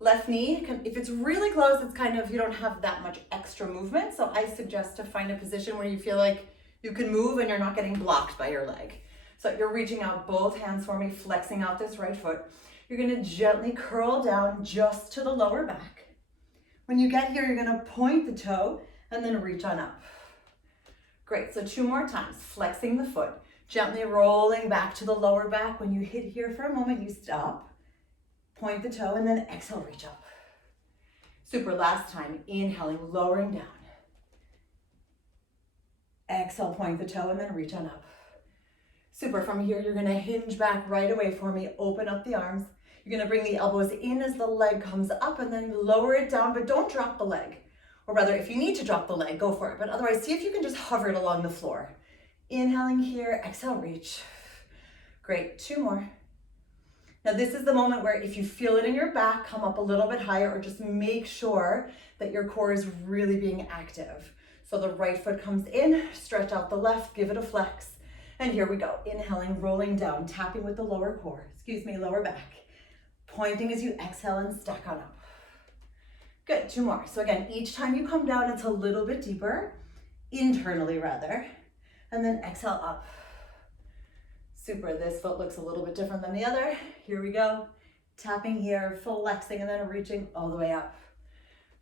Left knee, if it's really close, it's kind of, you don't have that much extra movement. So I suggest to find a position where you feel like you can move and you're not getting blocked by your leg. So you're reaching out both hands for me, flexing out this right foot. You're gonna gently curl down just to the lower back. When you get here, you're gonna point the toe and then reach on up. Great, so 2 more times, flexing the foot, gently rolling back to the lower back. When you hit here for a moment, you stop, point the toe, and then exhale, reach up. Super, last time, inhaling, lowering down. Exhale, point the toe, and then reach on up. Super, from here, you're gonna hinge back right away for me, open up the arms. You're gonna bring the elbows in as the leg comes up and then lower it down, but don't drop the leg. Or rather, if you need to drop the leg, go for it. But otherwise, see if you can just hover it along the floor. Inhaling here, exhale, reach. Great, 2 more. Now this is the moment where if you feel it in your back, come up a little bit higher or just make sure that your core is really being active. So the right foot comes in, stretch out the left, give it a flex. And here we go, inhaling, rolling down, tapping with the lower lower back. Pointing as you exhale and stack on up. Good, 2 more. So again, each time you come down, it's a little bit deeper, internally rather, and then exhale up. Super, this foot looks a little bit different than the other. Here we go, tapping here, flexing, and then reaching all the way up.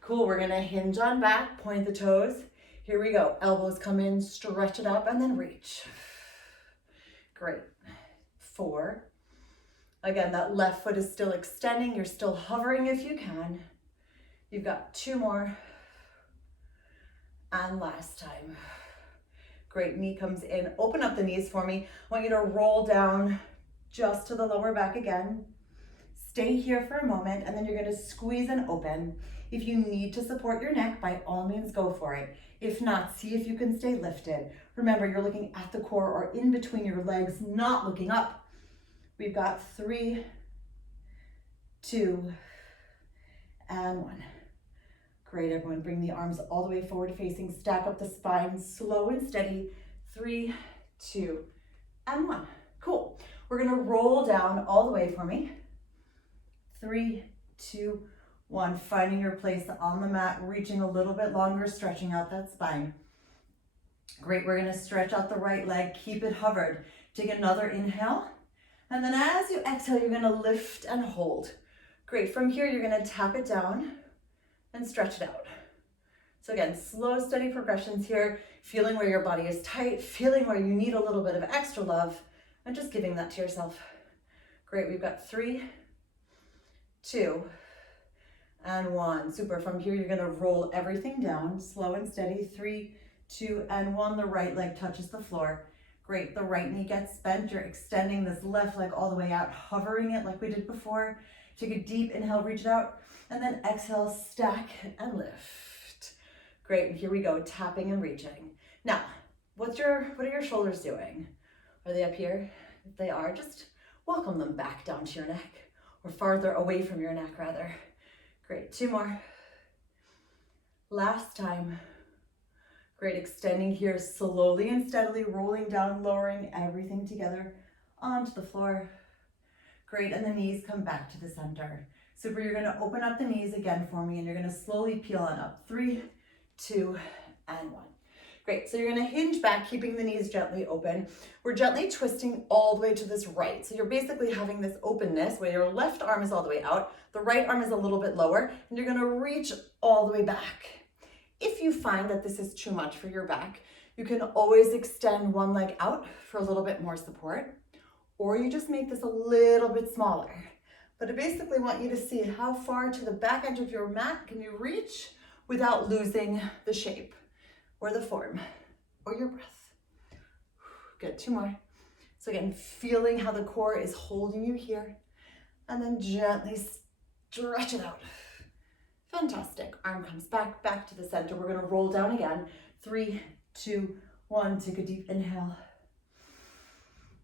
Cool, we're gonna hinge on back, point the toes. Here we go, elbows come in, stretch it up, and then reach. Great, 4. Again, that left foot is still extending. You're still hovering if you can. You've got 2 more. And last time. Great, knee comes in. Open up the knees for me. I want you to roll down just to the lower back again. Stay here for a moment, and then you're gonna squeeze and open. If you need to support your neck, by all means, go for it. If not, see if you can stay lifted. Remember, you're looking at the core or in between your legs, not looking up. We've got 3, 2, and 1. Great, everyone, bring the arms all the way forward facing, stack up the spine, slow and steady. 3, 2, and 1. Cool. We're gonna roll down all the way for me. 3, 2, 1. Finding your place on the mat, reaching a little bit longer, stretching out that spine. Great, we're gonna stretch out the right leg, keep it hovered. Take another inhale. And then as you exhale, you're gonna lift and hold. Great, from here, you're gonna tap it down and stretch it out. So again, slow, steady progressions here, feeling where your body is tight, feeling where you need a little bit of extra love, and just giving that to yourself. Great, we've got 3, 2, and 1. Super, from here, you're gonna roll everything down, slow and steady. 3, 2, and 1. The right leg touches the floor. Great, the right knee gets bent. You're extending this left leg all the way out, hovering it like we did before. Take a deep inhale, reach it out, and then exhale, stack and lift. Great, and here we go, tapping and reaching. Now, what are your shoulders doing? Are they up here? If they are, just welcome them back down to your neck, or farther away from your neck rather. Great, 2 more. Last time. Great, extending here slowly and steadily, rolling down, lowering everything together onto the floor. Great, and the knees come back to the center. Super, you're gonna open up the knees again for me, and you're gonna slowly peel on up. 3, 2, and 1. Great, so you're gonna hinge back, keeping the knees gently open. We're gently twisting all the way to this right. So you're basically having this openness where your left arm is all the way out, the right arm is a little bit lower, and you're gonna reach all the way back. If you find that this is too much for your back, you can always extend one leg out for a little bit more support, or you just make this a little bit smaller. But I basically want you to see how far to the back edge of your mat can you reach without losing the shape or the form or your breath. Good, 2 more. So again, feeling how the core is holding you here, and then gently stretch it out. Fantastic. Arm comes back, back to the center. We're gonna roll down again. 3, 2, 1. Take a deep inhale.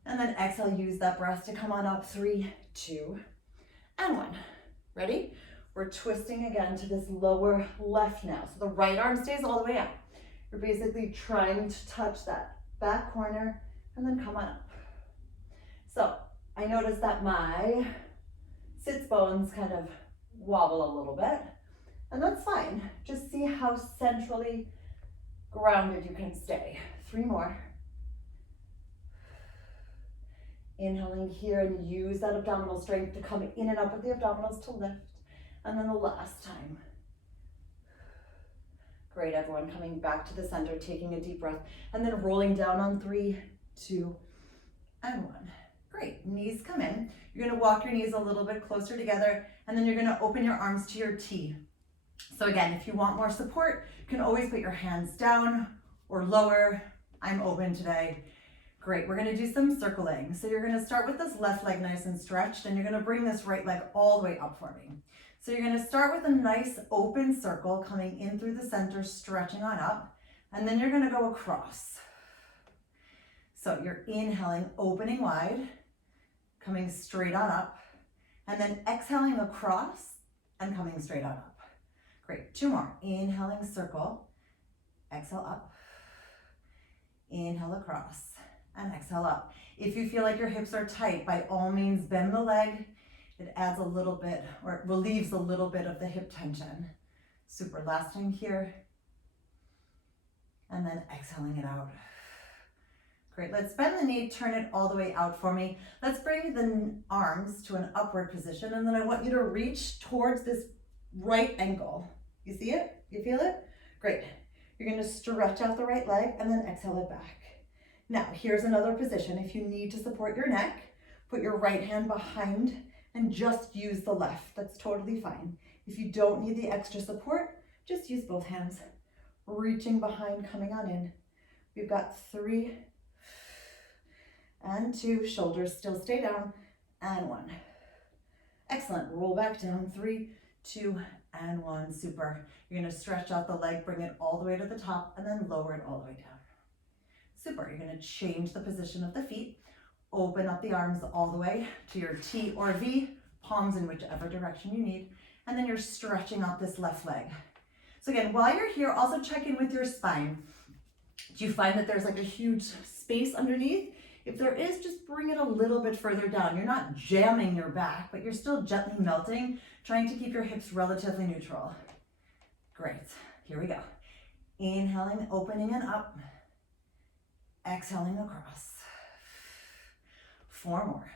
And then exhale, use that breath to come on up. 3, 2, and 1. Ready? We're twisting again to this lower left now. So the right arm stays all the way out. You're basically trying to touch that back corner and then come on up. So I noticed that my sits bones kind of wobble a little bit, and that's fine. Just see how centrally grounded you can stay. 3 more. Inhaling here and use that abdominal strength to come in and up with the abdominals to lift. And then the last time. Great, everyone, coming back to the center, taking a deep breath, and then rolling down on 3, 2, and 1. Great, knees come in. You're gonna walk your knees a little bit closer together, and then you're gonna open your arms to your T. So again, if you want more support, you can always put your hands down or lower. I'm open today. Great, we're gonna do some circling. So you're gonna start with this left leg nice and stretched, and you're gonna bring this right leg all the way up for me. So you're gonna start with a nice open circle coming in through the center, stretching on up, and then you're gonna go across. So you're inhaling, opening wide, coming straight on up, and then exhaling across and coming straight on up. Great, 2 more. Inhaling, circle, exhale up, inhale across, and exhale up. If you feel like your hips are tight, by all means bend the leg. It adds a little bit, or it relieves a little bit of the hip tension. Super, last time here. And then exhaling it out. Great, let's bend the knee, turn it all the way out for me. Let's bring the arms to an upward position, and then I want you to reach towards this right ankle. You see it? You feel it? Great. You're gonna stretch out the right leg and then exhale it back. Now, here's another position. If you need to support your neck, put your right hand behind and just use the left. That's totally fine. If you don't need the extra support, just use both hands. Reaching behind, coming on in. We've got 3 and 2, shoulders still stay down, and 1. Excellent, roll back down, 3, 2, and 1, super. You're gonna stretch out the leg, bring it all the way to the top, and then lower it all the way down. Super, you're gonna change the position of the feet, open up the arms all the way to your T or V, palms in whichever direction you need, and then you're stretching out this left leg. So again, while you're here, also check in with your spine. Do you find that there's like a huge space underneath? If there is, just bring it a little bit further down. You're not jamming your back, but you're still gently melting, trying to keep your hips relatively neutral. Great, here we go. Inhaling, opening and up. Exhaling across. 4 more.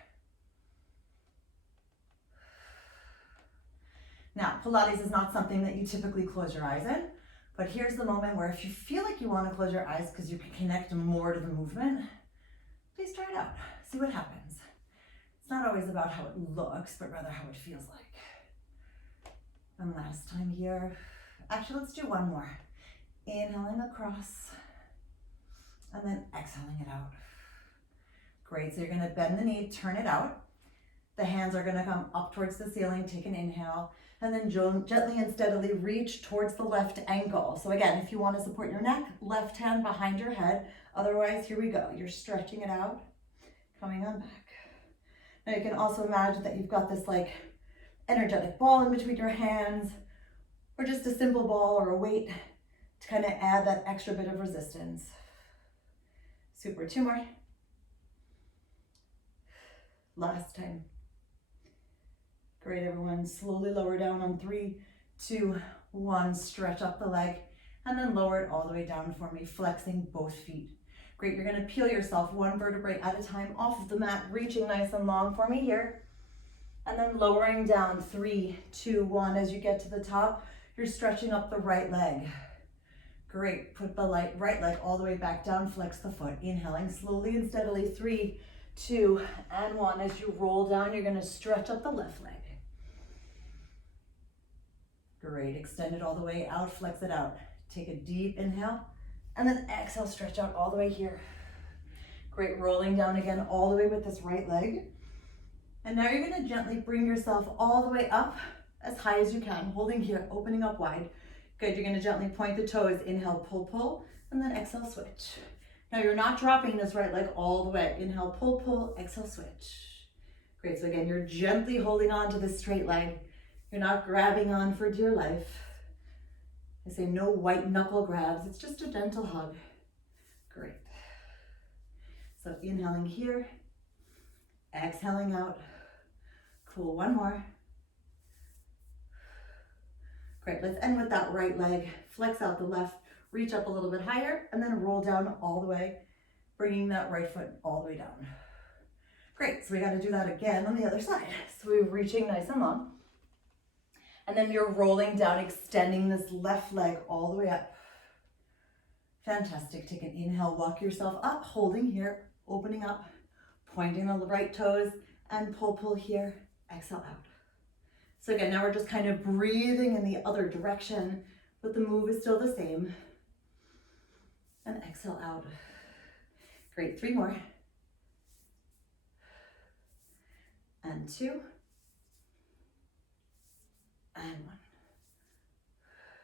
Now, Pilates is not something that you typically close your eyes in, but here's the moment where if you feel like you want to close your eyes because you can connect more to the movement, please try it out. See what happens. It's not always about how it looks, but rather how it feels like. And last time here. Actually, let's do 1 more. Inhaling across, and then exhaling it out. Great, so you're gonna bend the knee, turn it out. The hands are gonna come up towards the ceiling, take an inhale, and then gently and steadily reach towards the left ankle. So again, if you wanna support your neck, left hand behind your head. Otherwise, here we go. You're stretching it out, coming on back. Now you can also imagine that you've got this like energetic ball in between your hands, or just a simple ball or a weight to kind of add that extra bit of resistance. Super, 2 more. Last time. Great, everyone. Slowly lower down on 3, 2, 1. Stretch up the leg and then lower it all the way down for me, flexing both feet. Great, you're gonna peel yourself 1 vertebrae at a time off of the mat, reaching nice and long for me here. And then lowering down, 3, 2, 1. As you get to the top, you're stretching up the right leg. Great, put the right leg all the way back down, flex the foot. Inhaling slowly and steadily, 3, 2, and 1. As you roll down, you're gonna stretch up the left leg. Great, extend it all the way out, flex it out. Take a deep inhale, and then exhale, stretch out all the way here. Great, rolling down again all the way with this right leg. And now you're gonna gently bring yourself all the way up as high as you can, holding here, opening up wide. Good, you're gonna gently point the toes, inhale, pull, pull, and then exhale, switch. Now you're not dropping this right leg all the way. Inhale, pull, pull, exhale, switch. Great, so again, you're gently holding on to this straight leg. You're not grabbing on for dear life. I say no white knuckle grabs, it's just a gentle hug. Great. So inhaling here, exhaling out. Cool, 1 more. Great, let's end with that right leg. Flex out the left, reach up a little bit higher, and then roll down all the way, bringing that right foot all the way down. Great, so we got to do that again on the other side. So we're reaching nice and long. And then you're rolling down, extending this left leg all the way up. Fantastic. Take an inhale, walk yourself up, holding here, opening up, pointing the right toes, and pull here, exhale out. So again, now we're just kind of breathing in the other direction, but the move is still the same. And exhale out. Great, 3 more. And 2. And 1.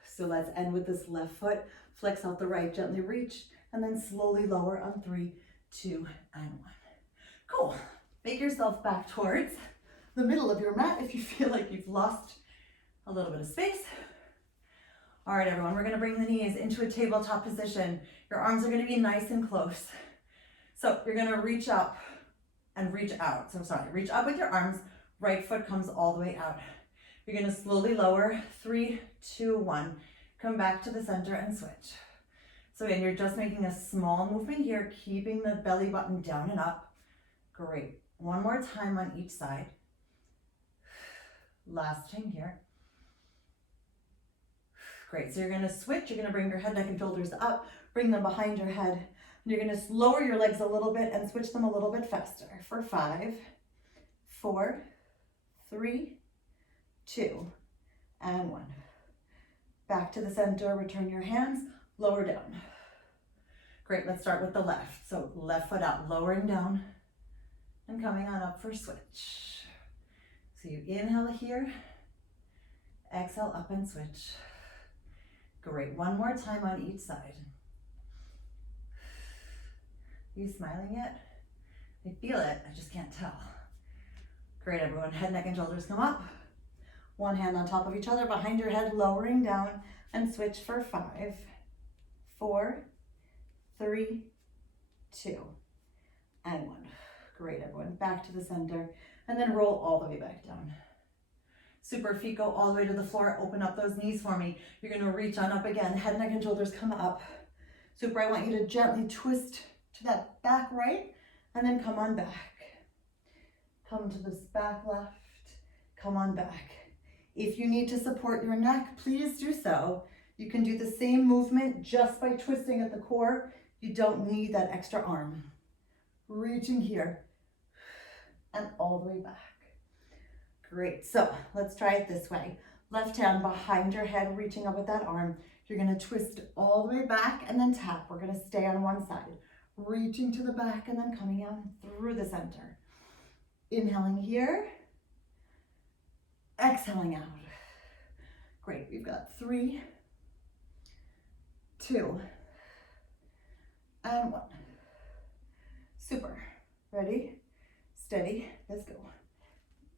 So let's end with this left foot. Flex out the right, gently reach, and then slowly lower on 3, 2, and 1. Cool. Make yourself back towards the middle of your mat if you feel like you've lost a little bit of space. All right, everyone, we're gonna bring the knees into a tabletop position. Your arms are gonna be nice and close. So you're gonna reach up and reach out. So sorry, reach up with your arms, right foot comes all the way out. You're gonna slowly lower, 3, 2, 1. Come back to the center and switch. So again, you're just making a small movement here, keeping the belly button down and up. Great. One more time on each side. Last time here. Great, so you're gonna switch. You're gonna bring your head, neck, and shoulders up, bring them behind your head. And you're gonna lower your legs a little bit and switch them a little bit faster. For 5, 4, 3, 2, and 1. Back to the center, return your hands, lower down. Great, let's start with the left. So left foot out, lowering down, and coming on up for switch. So you inhale here, exhale up and switch. Great, one more time on each side. You smiling yet? I feel it, I just can't tell. Great, everyone, head, neck, and shoulders come up. One hand on top of each other, behind your head, lowering down, and switch for 5, 4, 3, 2, and 1. Great, everyone, back to the center, and then roll all the way back down. Super, feet go all the way to the floor, open up those knees for me. You're gonna reach on up again, head, neck, and shoulders come up. Super, I want you to gently twist to that back right, and then come on back. Come to this back left, come on back. If you need to support your neck, please do so. You can do the same movement just by twisting at the core. You don't need that extra arm. Reaching here and all the way back. Great, so let's try it this way. Left hand behind your head, reaching up with that arm. You're gonna twist all the way back and then tap. We're gonna stay on one side. Reaching to the back and then coming out through the center. Inhaling here. Exhaling out. Great, we've got 3, 2, and 1. Super. Ready? Steady. Let's go.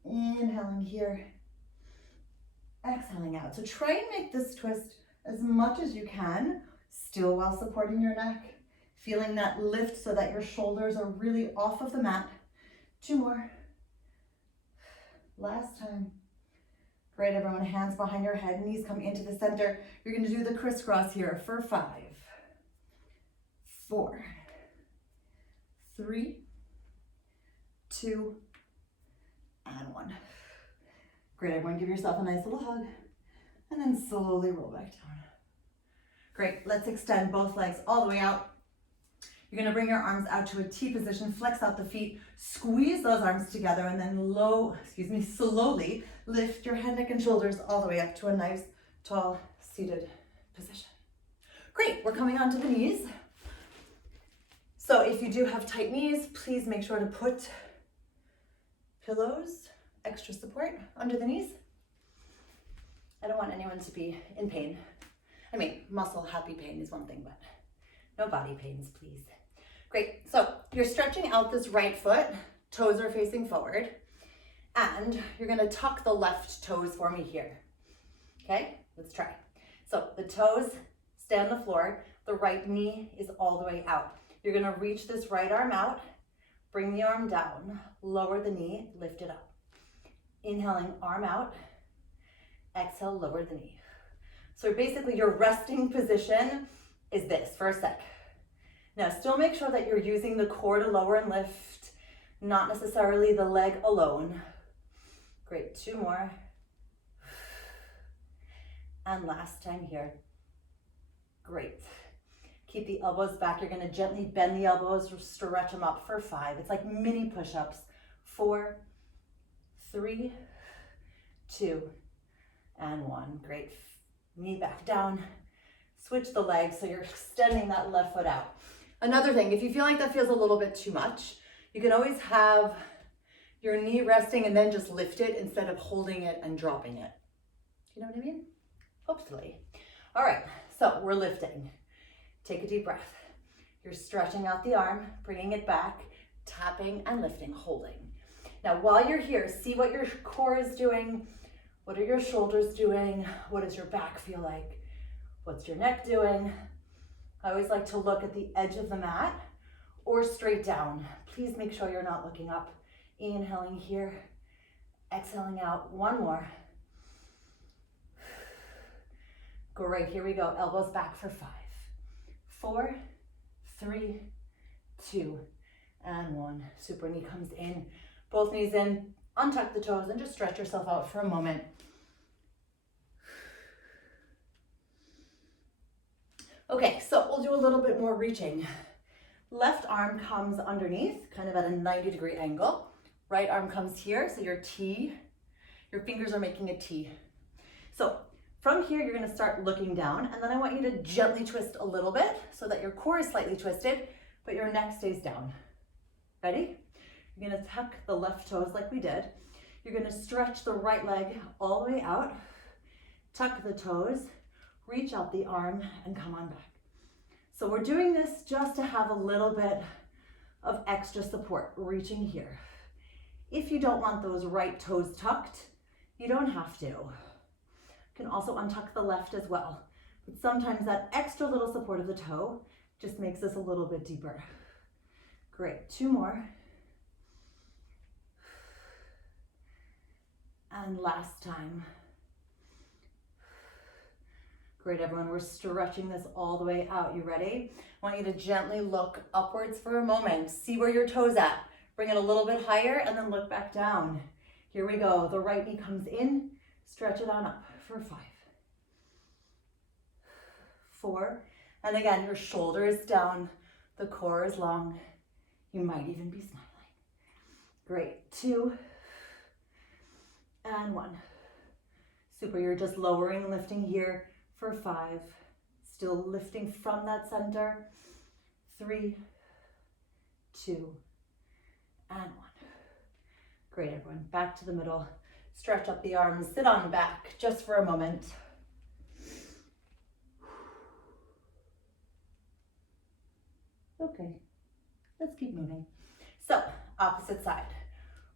Inhaling here. Exhaling out. So try and make this twist as much as you can, still while supporting your neck. Feeling that lift so that your shoulders are really off of the mat. 2 more. Last time. Great, everyone, hands behind your head, knees come into the center. You're gonna do the crisscross here for 5, 4, 3, 2, and 1. Great, everyone, give yourself a nice little hug, and then slowly roll back down. Great, let's extend both legs all the way out. You're gonna bring your arms out to a T position, flex out the feet, squeeze those arms together, and then slowly lift your head, neck, and shoulders all the way up to a nice, tall, seated position. Great, we're coming onto the knees. So if you do have tight knees, please make sure to put pillows, extra support under the knees. I don't want anyone to be in pain. I mean, muscle happy pain is one thing, but no body pains, please. Great, so you're stretching out this right foot, toes are facing forward, and you're gonna tuck the left toes for me here. Okay, let's try. So the toes stay on the floor, the right knee is all the way out. You're gonna reach this right arm out, bring the arm down, lower the knee, lift it up. Inhaling, arm out, exhale, lower the knee. So basically your resting position is this for a sec. Now still make sure that you're using the core to lower and lift, not necessarily the leg alone. Great, 2 more. And last time here. Great. Keep the elbows back. You're gonna gently bend the elbows, stretch them up for 5. It's like mini push-ups. 4, 3, 2, and 1. Great. Knee back down. Switch the legs so you're extending that left foot out. Another thing, if you feel like that feels a little bit too much, you can always have your knee resting and then just lift it instead of holding it and dropping it. You know what I mean? Hopefully. All right, so we're lifting. Take a deep breath. You're stretching out the arm, bringing it back, tapping and lifting, holding. Now, while you're here, see what your core is doing. What are your shoulders doing? What does your back feel like? What's your neck doing? I always like to look at the edge of the mat or straight down. Please make sure you're not looking up. Inhaling here, exhaling out. 1 more. Great, here we go. Elbows back for 5, 4, 3, 2, and 1. Super, knee comes in. Both knees in, untuck the toes, and just stretch yourself out for a moment. Okay, so we'll do a little bit more reaching. Left arm comes underneath, kind of at a 90-degree angle. Right arm comes here, so your fingers are making a T. So from here, you're gonna start looking down, and then I want you to gently twist a little bit so that your core is slightly twisted, but your neck stays down. Ready? You're gonna tuck the left toes like we did. You're gonna stretch the right leg all the way out, tuck the toes, reach out the arm, and come on back. So we're doing this just to have a little bit of extra support, reaching here. If you don't want those right toes tucked, you don't have to. You can also untuck the left as well. But sometimes that extra little support of the toe just makes this a little bit deeper. Great, 2 more. And last time. Great, everyone, we're stretching this all the way out. You ready? I want you to gently look upwards for a moment. See where your toe's at. Bring it a little bit higher and then look back down. Here we go. The right knee comes in. Stretch it on up for 5, 4. And again, your shoulder is down. The core is long. You might even be smiling. Great. 2 and 1. Super. You're just lowering and lifting here for 5. Still lifting from that center. 3, 2, and 1. Great, everyone. Back to the middle. Stretch up the arms. Sit on back just for a moment. Okay, let's keep moving. So, opposite side.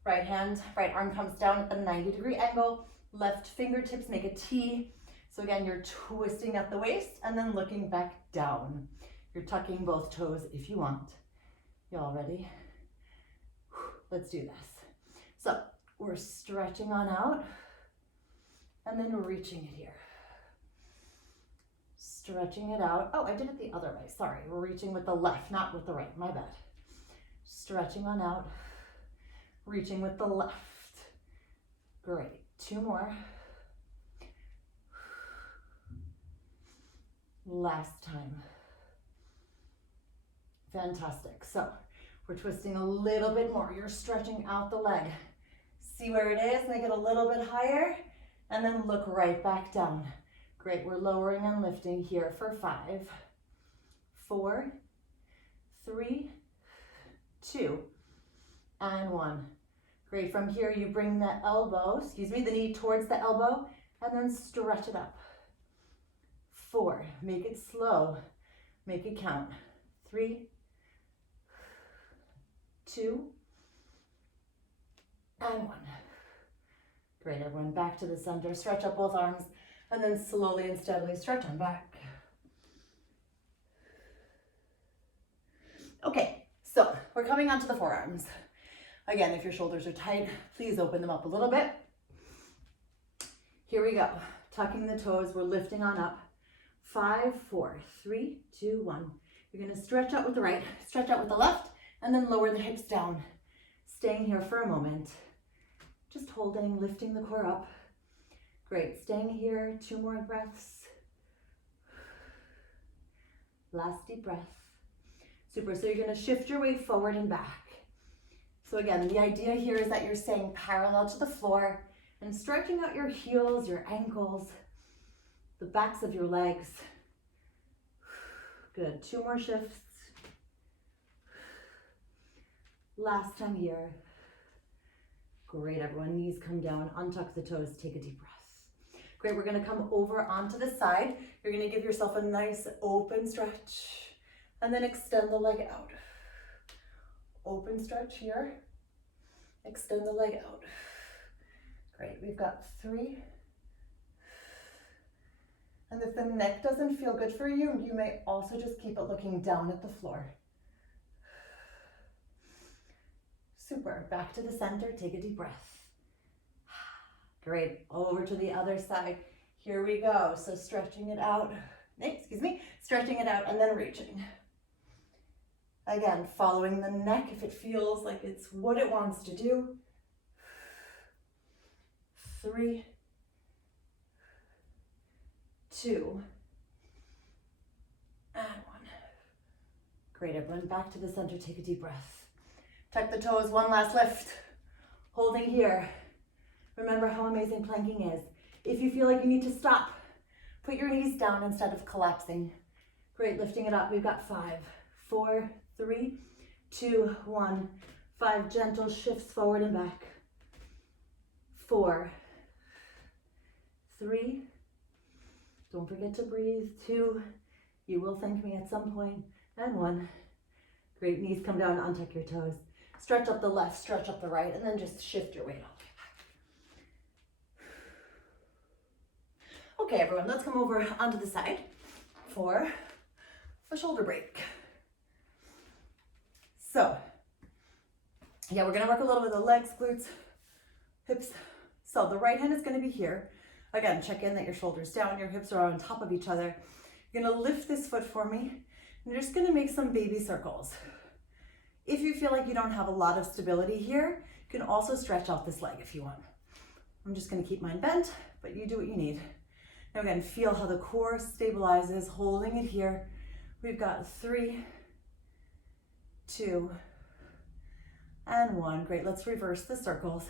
Right hand, right arm comes down at the 90-degree angle. Left fingertips make a T. So again, you're twisting at the waist and then looking back down. You're tucking both toes if you want. Y'all ready? Let's do this. So we're stretching on out and then reaching it here. Stretching it out. Oh, I did it the other way. Sorry, we're reaching with the left, not with the right. My bad. Stretching on out, reaching with the left. Great. 2 more. Last time. Fantastic. So we're twisting a little bit more. You're stretching out the leg. See where it is, make it a little bit higher, and then look right back down. Great, we're lowering and lifting here for 5, 4, 3, 2, and 1. Great, from here you bring the the knee towards the elbow, and then stretch it up. 4, make it slow, make it count. 3, 2, and 1. Great, everyone, back to the center. Stretch up both arms, and then slowly and steadily stretch on back. Okay, so we're coming onto the forearms. Again, if your shoulders are tight, please open them up a little bit. Here we go. tucking the toes, we're lifting on up. 5, 4, 3, 2, 1. You're gonna stretch out with the right, stretch out with the left, and then lower the hips down. Staying here for a moment. Just holding, lifting the core up. Great, staying here, 2 more breaths. Last deep breath. Super, so you're gonna shift your weight forward and back. So again, the idea here is that you're staying parallel to the floor and stretching out your heels, your ankles, the backs of your legs. Good, 2 more shifts. Last time here. Great, everyone, knees come down, untuck the toes, take a deep breath. Great, we're gonna come over onto the side. You're gonna give yourself a nice open stretch and then extend the leg out. Open stretch here, extend the leg out. Great, we've got 3. And if the neck doesn't feel good for you, you may also just keep it looking down at the floor. Super, back to the center, take a deep breath. Great, over to the other side. Here we go, so stretching it out, stretching it out and then reaching. Again, following the neck if it feels like it's what it wants to do. 3, 2, and 1. Great, everyone, back to the center, take a deep breath. Tuck the toes, 1 last lift. Holding here. Remember how amazing planking is. If you feel like you need to stop, put your knees down instead of collapsing. Great, lifting it up. We've got 5, 4, 3, 2, 1. 5 gentle shifts forward and back. 4, 3, don't forget to breathe. 2, you will thank me at some point. And 1. Great, knees come down, untuck your toes. Stretch up the left, stretch up the right, and then just shift your weight all the way back. Okay, everyone, let's come over onto the side for a shoulder break. So, yeah, we're gonna work a little bit of the legs, glutes, hips. So the right hand is gonna be here. Again, check in that your shoulders down, your hips are on top of each other. You're gonna lift this foot for me, and you're just gonna make some baby circles. If you feel like you don't have a lot of stability here, you can also stretch out this leg if you want. I'm just gonna keep mine bent, but you do what you need. Now again, feel how the core stabilizes, holding it here. We've got 3, 2, and 1. Great, let's reverse the circles.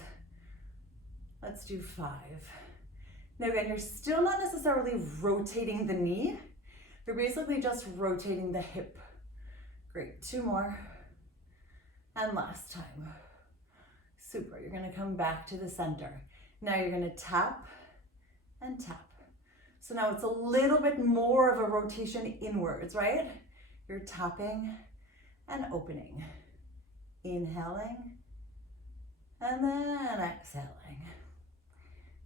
Let's do 5. Now again, you're still not necessarily rotating the knee. You're basically just rotating the hip. Great, 2 more. And last time. Super, you're gonna come back to the center. Now you're gonna tap and tap. So now it's a little bit more of a rotation inwards, right? You're tapping and opening. Inhaling and then exhaling.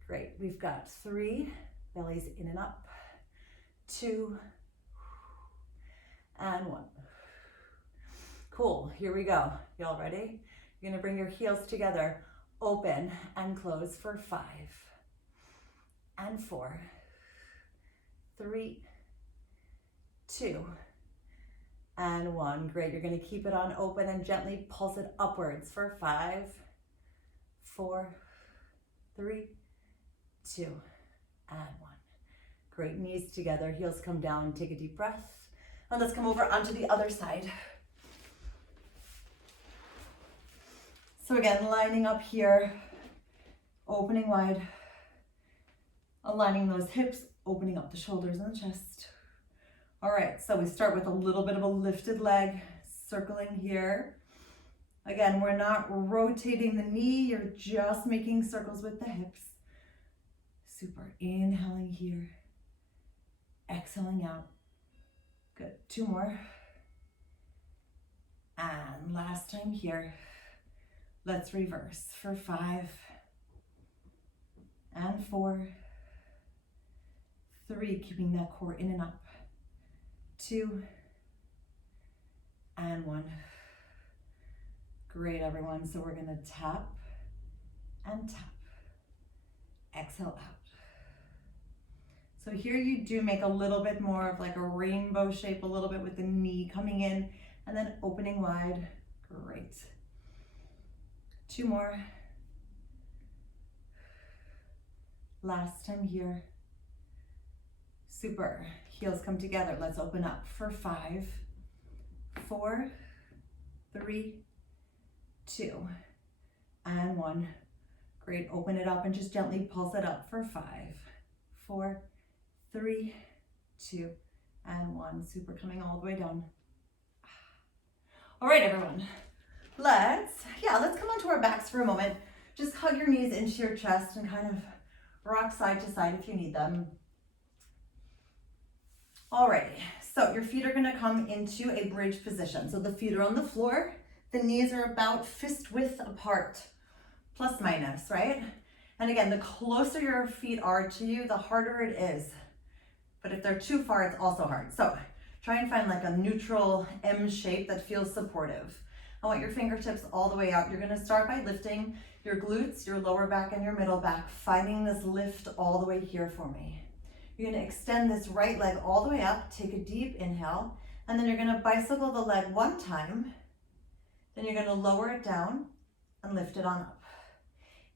Great, we've got 3, bellies in and up, 2, and 1. Cool, here we go. Y'all ready? You're gonna bring your heels together, open and close for 5, and 4, 3, 2, and 1. Great, you're gonna keep it on open and gently pulse it upwards for 5, 4, 3, 2, and 1. Great, knees together, heels come down, take a deep breath. And let's come over onto the other side. So again, lining up here, opening wide, aligning those hips, opening up the shoulders and the chest. All right, so we start with a little bit of a lifted leg, circling here. Again, we're not rotating the knee, you're just making circles with the hips. Super, inhaling here, exhaling out. Good, 2 more. And last time here. Let's reverse for 5, and 4, 3, keeping that core in and up, 2, and 1. Great, everyone. So we're gonna tap and tap. Exhale out. So here you do make a little bit more of like a rainbow shape, a little bit with the knee coming in and then opening wide. Great. 2 more. Last time here. Super. Heels come together. Let's open up for 5, 4, 3, 2, and 1. Great. Open it up and just gently pulse it up for 5, 4, 3, 2, and 1. Super. Coming all the way down. All right, everyone. Let's come onto our backs for a moment. Just hug your knees into your chest and kind of rock side to side if you need them. Alrighty, so your feet are gonna come into a bridge position. So the feet are on the floor, the knees are about fist width apart, plus minus, right? And again, the closer your feet are to you, the harder it is. But if they're too far, it's also hard. So try and find like a neutral M shape that feels supportive. I want your fingertips all the way out. You're gonna start by lifting your glutes, your lower back and your middle back, finding this lift all the way here for me. You're gonna extend this right leg all the way up, take a deep inhale, and then you're gonna bicycle the leg 1 time, then you're gonna lower it down and lift it on up.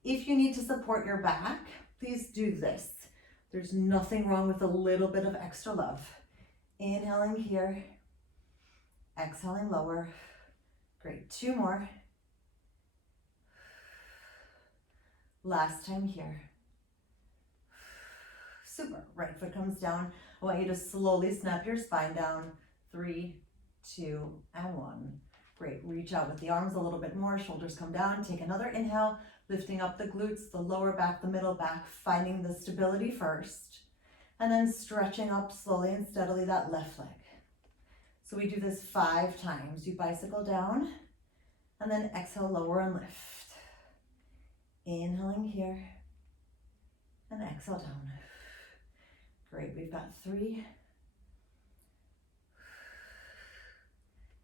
If you need to support your back, please do this. There's nothing wrong with a little bit of extra love. Inhaling here, exhaling lower. Great, 2 more. Last time here. Super, right foot comes down. I want you to slowly snap your spine down. 3, 2, and 1. Great, reach out with the arms a little bit more, shoulders come down. Take another inhale, lifting up the glutes, the lower back, the middle back, finding the stability first. And then stretching up slowly and steadily that left leg. So we do this 5 times. You bicycle down, and then exhale, lower and lift. Inhaling here, and exhale down. Great, we've got 3,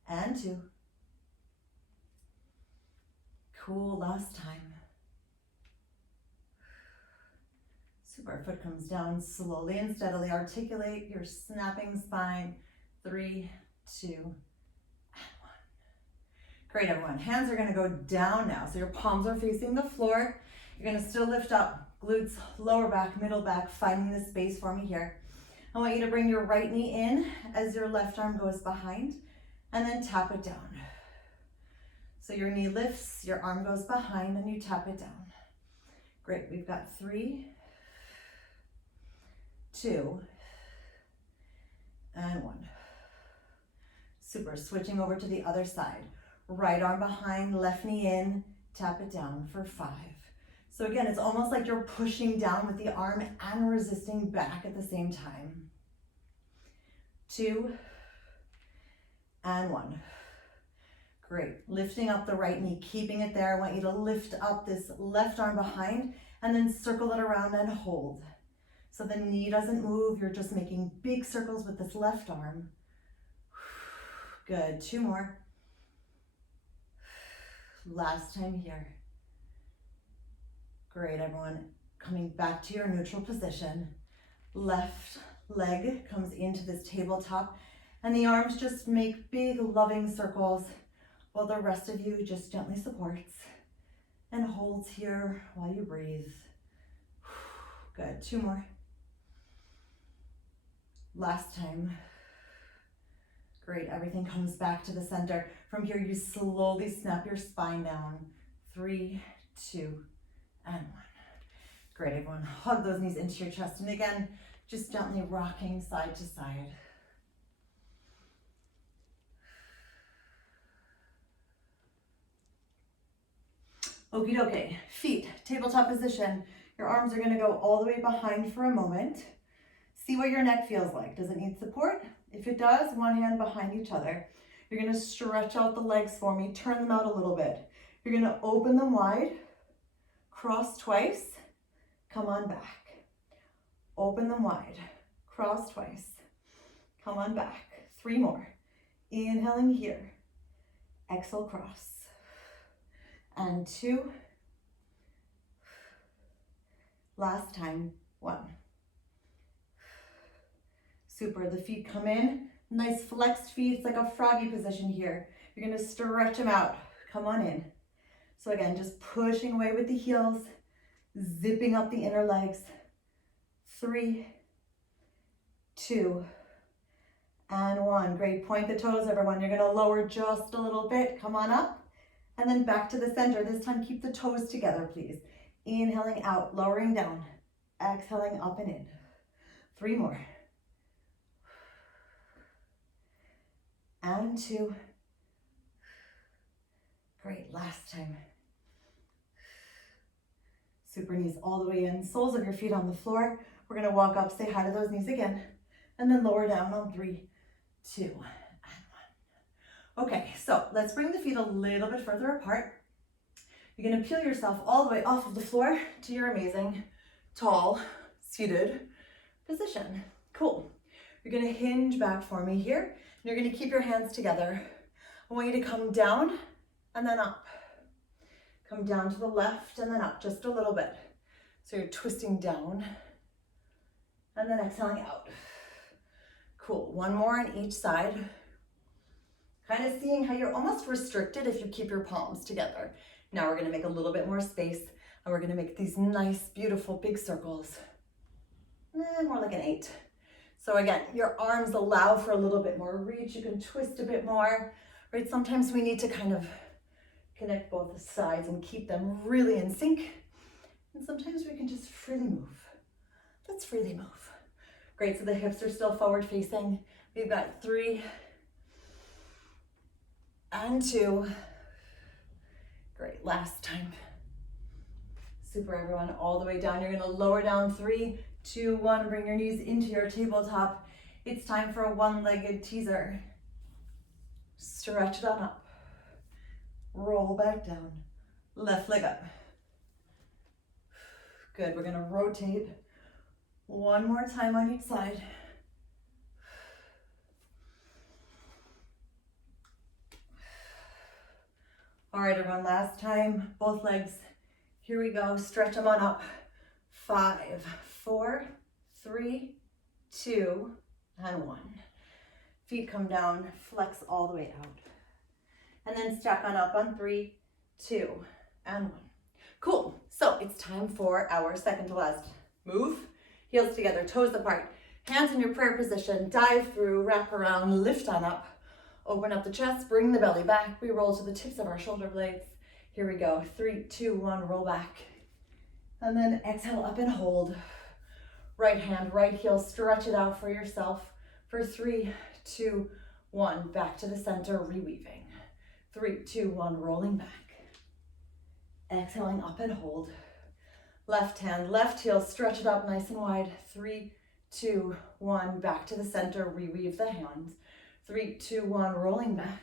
and 2. Cool, last time. Super, foot comes down slowly and steadily. Articulate your snapping spine. 3, 2, and 1. Great, everyone. Hands are gonna go down now. So your palms are facing the floor. You're gonna still lift up glutes, lower back, middle back, finding the space for me here. I want you to bring your right knee in as your left arm goes behind, and then tap it down. So your knee lifts, your arm goes behind, and you tap it down. Great, we've got 3, 2, and 1. Super, switching over to the other side. Right arm behind, left knee in, tap it down for 5. So again, it's almost like you're pushing down with the arm and resisting back at the same time. 2, and 1. Great, lifting up the right knee, keeping it there. I want you to lift up this left arm behind and then circle it around and hold. So the knee doesn't move, you're just making big circles with this left arm. Good, 2 more. Last time here. Great, everyone. Coming back to your neutral position. Left leg comes into this tabletop and the arms just make big loving circles while the rest of you just gently supports and holds here while you breathe. Good, 2 more. Last time. Great, everything comes back to the center. From here, you slowly snap your spine down. 3, 2, and 1. Great, everyone. Hug those knees into your chest. And again, just gently rocking side to side. Okie dokie, feet, tabletop position. Your arms are gonna go all the way behind for a moment. See what your neck feels like. Does it need support? If it does, one hand behind each other. You're gonna stretch out the legs for me, turn them out a little bit. You're gonna open them wide, cross twice, come on back. Open them wide, cross twice, come on back. 3 more. Inhaling here, exhale, cross. And 2. Last time, 1. Super, the feet come in, nice flexed feet. It's like a froggy position here. You're gonna stretch them out. Come on in. So again, just pushing away with the heels, zipping up the inner legs. 3, 2, and 1. Great, point the toes, everyone. You're gonna lower just a little bit. Come on up, and then back to the center. This time, keep the toes together, please. Inhaling out, lowering down. Exhaling up and in. 3 more. And 2. Great, last time. Super, knees all the way in, soles of your feet on the floor. We're gonna walk up, say hi to those knees again, and then lower down on 3, 2, and 1. Okay, so let's bring the feet a little bit further apart. You're gonna peel yourself all the way off of the floor to your amazing, tall, seated position. Cool. You're gonna hinge back for me here, and you're gonna keep your hands together. I want you to come down and then up. Come down to the left and then up just a little bit. So you're twisting down and then exhaling out. Cool, 1 more on each side. Kind of seeing how you're almost restricted if you keep your palms together. Now we're gonna make a little bit more space and we're gonna make these nice, beautiful big circles. More like an 8. So again, your arms allow for a little bit more reach. You can twist a bit more, right? Sometimes we need to kind of connect both sides and keep them really in sync. And sometimes we can just freely move. Let's freely move. Great, so the hips are still forward facing. We've got 3 and 2. Great, last time. Super, everyone, all the way down. You're gonna lower down 3, 2, 1. Bring your knees into your tabletop. It's time for a one-legged teaser. Stretch it on up. Roll back down, left leg up. Good, we're gonna rotate 1 more time on each side. All right, everyone, last time, both legs. Here we go, stretch them on up. 5, 4, 3, 2, and 1. Feet come down, flex all the way out. And then stack on up on 3, 2, and 1. Cool, so it's time for our second to last move. Heels together, toes apart, hands in your prayer position, dive through, wrap around, lift on up, open up the chest, bring the belly back. We roll to the tips of our shoulder blades. Here we go, 3, 2, 1, roll back. And then exhale up and hold. Right hand, right heel, stretch it out for yourself. For 3, 2, 1, back to the center, reweaving. 3, 2, 1, rolling back. Exhaling up and hold. Left hand, left heel, stretch it up nice and wide. 3, 2, 1, back to the center, reweave the hands. 3, 2, 1, rolling back.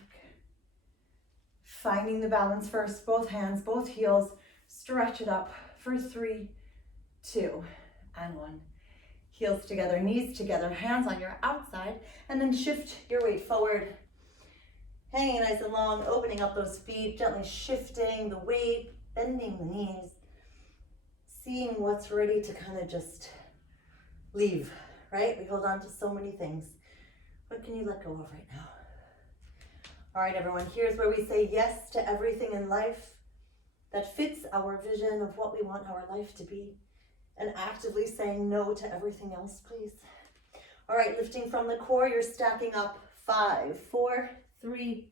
Finding the balance first, both hands, both heels, stretch it up for 3, 2, and 1. Heels together, knees together, hands on your outside, and then shift your weight forward. Hanging nice and long, opening up those feet, gently shifting the weight, bending the knees, seeing what's ready to kind of just leave, right? We hold on to so many things. What can you let go of right now? All right, everyone, here's where we say yes to everything in life that fits our vision of what we want our life to be, and actively saying no to everything else, please. All right, lifting from the core, you're stacking up 5, 4, 3,